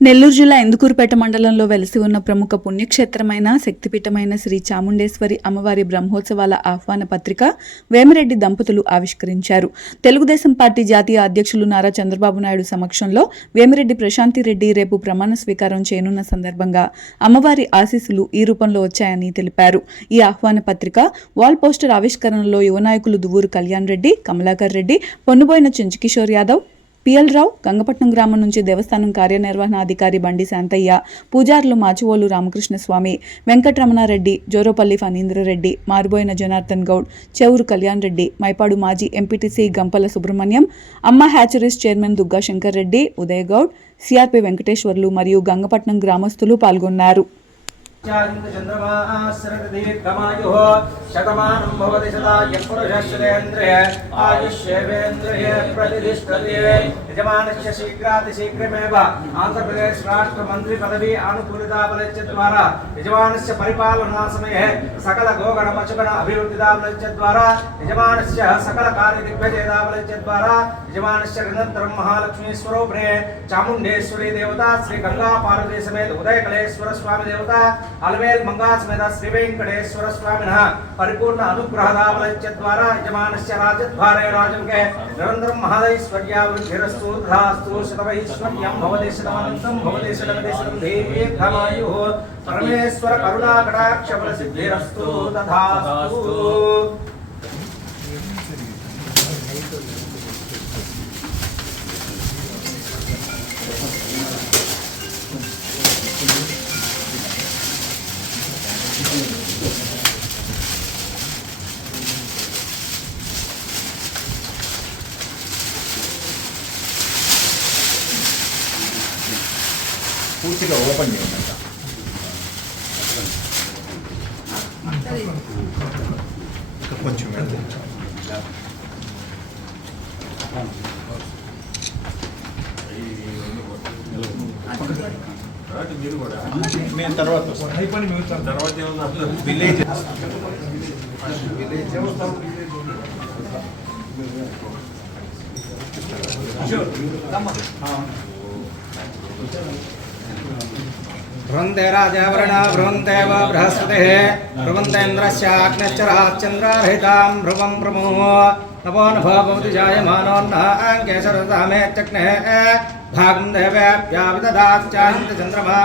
నెల్లూరు జిల్లా ఇందుకూరుపేట మండలంలో వెలసి ఉన్న ప్రముఖ పుణ్యక్షేత్రమైన శక్తిపీఠమైన శ్రీ చాముండేశ్వరి అమ్మవారి బ్రహ్మోత్సవాల ఆహ్వాన పత్రిక వేమిరెడ్డి దంపతులు ఆవిష్కరించారు. తెలుగుదేశం పార్టీ జాతీయ అధ్యక్షులు నారా చంద్రబాబు నాయుడు సమక్షంలో వేమిరెడ్డి ప్రశాంతి రెడ్డి రేపు ప్రమాణ స్వీకారం చేయనున్న సందర్భంగా అమ్మవారి ఆశీస్సులు ఈ రూపంలో వచ్చాయని తెలిపారు. ఈ ఆహ్వాన పత్రిక వాల్ పోస్టర్ ఆవిష్కరణలో యువ నాయకులు దువ్వూరు కళ్యాణ్ రెడ్డి కమలాకర్ రెడ్డి పొన్నుబోయిన చెంచుకిషోర్ యాదవ్ పిఎల్ రావు గంగపట్నం గ్రామం నుంచి దేవస్థానం కార్యనిర్వహణాధికారి బండి శాంతయ్య పూజారులు మాచువోలు రామకృష్ణస్వామి వెంకటరమణారెడ్డి జోరోపల్లి ఫణీంద్రరెడ్డి మారుబోయిన జనార్దన్ గౌడ్ చెవురు కళ్యాణ్ రెడ్డి మైపాడు మాజీ MPTC Gampala Subrahmanyam Amma hatcheries chairman Dugga Shankar Reddy Uday Goud CRP Venkateswarlu మరియు గంగపట్నం గ్రామస్తులు పాల్గొన్నారు. చంద్రమాశ్రదీర్ఘమాయు శతమానం భవతి శతాయ పురుషశ్రేంద్రియ ఆయుష్యేవేంద్రియ ప్రతిష్టతే యజమానస్య శీఘ్రాతి శీఘ్రమేవ ఆంధ్రప్రదేశ్ రాష్ట్ర మంత్రి పదవి అనుకూలితా బలస్య ద్వారా యజమానస్య పరిపాలనా సమయే సకల గోగణ పశుగణ అభివృద్ధిదా బలస్య ద్వారా యజమానస్య సకల కార్య దిగ్విజయదా బలస్య ద్వారా అలవేల్ మంగా శ్రీ వెంకటేశ్వర స్వామిన పరిపూర్ణ అనుగ్రహదాబలస్య ద్వారా యజమానస్య రాజద్వారే రాజంకే. నిరంతరం మహదైశ్వర్యావృద్ధిరస్తు ధాస్తు శతమైశ్వర్యం భవతి శతమనంతం భవతి శతమతి దేవే దీర్ఘమాయు పరమేశ్వర కరుణాకటాక్ష సిద్ధిరస్తు తథాస్తు. 호치가 5번 이용한다. 그번 주면 안 నేను తర్వాత వస్తాను. విలేజ్ బృహంతే రాజావరణ బృహంతేవ బృహస్పతిः బృహంతేంద్రస్యాగ్నిశ్చరాశ్చంద్రారహితాం భ్రువం ప్రమో నమో నభో భవతి జాయమానోన్నః కేశరతామే చక్నే భాగం దేవేభ్యా విదదాశ్చాంత చంద్రమా